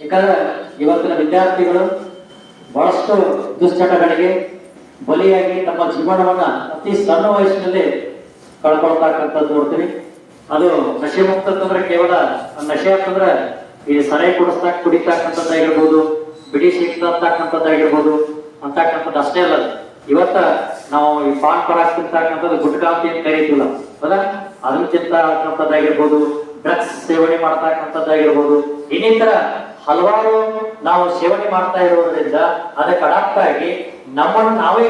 ಯಾಕಂದ್ರೆ ಇವತ್ತಿನ ವಿದ್ಯಾರ್ಥಿಗಳು ಬಹಳಷ್ಟು ದುಶ್ಚಟಗಳಿಗೆ ಬಲಿಯಾಗಿ ತಮ್ಮ ಜೀವನವನ್ನ ಅತಿ ಸಣ್ಣ ವಯಸ್ಸಿನಲ್ಲಿ ಕಳ್ಕೊಳ್ತಕ್ಕಂಥದ್ದು ನೋಡ್ತೀವಿ. ಅದು ನಶೆ ಮುಕ್ತ ಅಂತಂದ್ರೆ ಕೇವಲ ನಶೆ ಅಂತಂದ್ರೆ ಈ ಸರೈ ಕುಡಿಸ್ತಾಕ ಕುಡಿತಕ್ಕಂಥದ್ದಾಗಿರ್ಬೋದು ಬಿಡಿ ಸಿಗ್ತಕ್ಕಂಥದ್ದಾಗಿರ್ಬೋದು ಅಂತಕ್ಕಂಥದ್ದು ಅಷ್ಟೇ ಅಲ್ಲ. ಇವತ್ತ ನಾವು ಈ ಪಾನ್ ಪರಾಕ್ ತಿಂತಕ್ಕಂಥದ್ದು ಗುಟ್ಕಾಂತಿ ಅಂತ ಕರೀತಿಲ್ಲ ಹೌದಾ ಅದನ್ನ ತಿಂತಕ್ಕಂಥದ್ದಾಗಿರ್ಬೋದು, ಡ್ರಗ್ಸ್ ಸೇವನೆ ಮಾಡ್ತಕ್ಕಂಥದ್ದಾಗಿರ್ಬೋದು, ಇನ್ನಿತರ ಹಲವಾರು ನಾವು ಸೇವನೆ ಮಾಡ್ತಾ ಇರೋದ್ರಿಂದ ಅದಕ್ಕೆ ಅಡಾಪ್ಟ್ ಆಗಿ ನಮ್ಮನ್ನು ನಾವೇ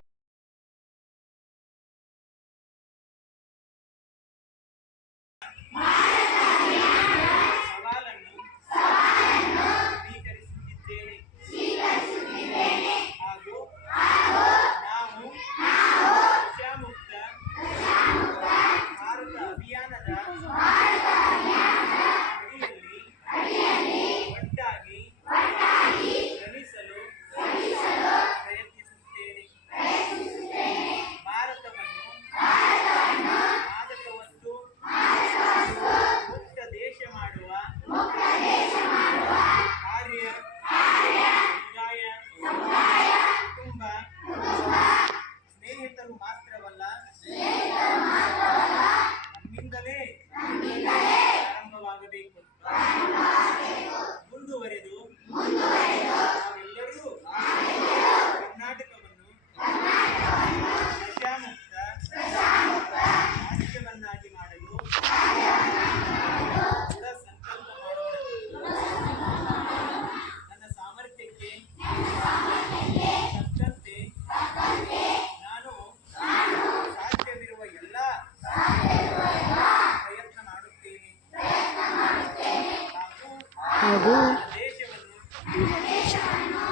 ಹಾಗೂ ದೇಶವನ್ನು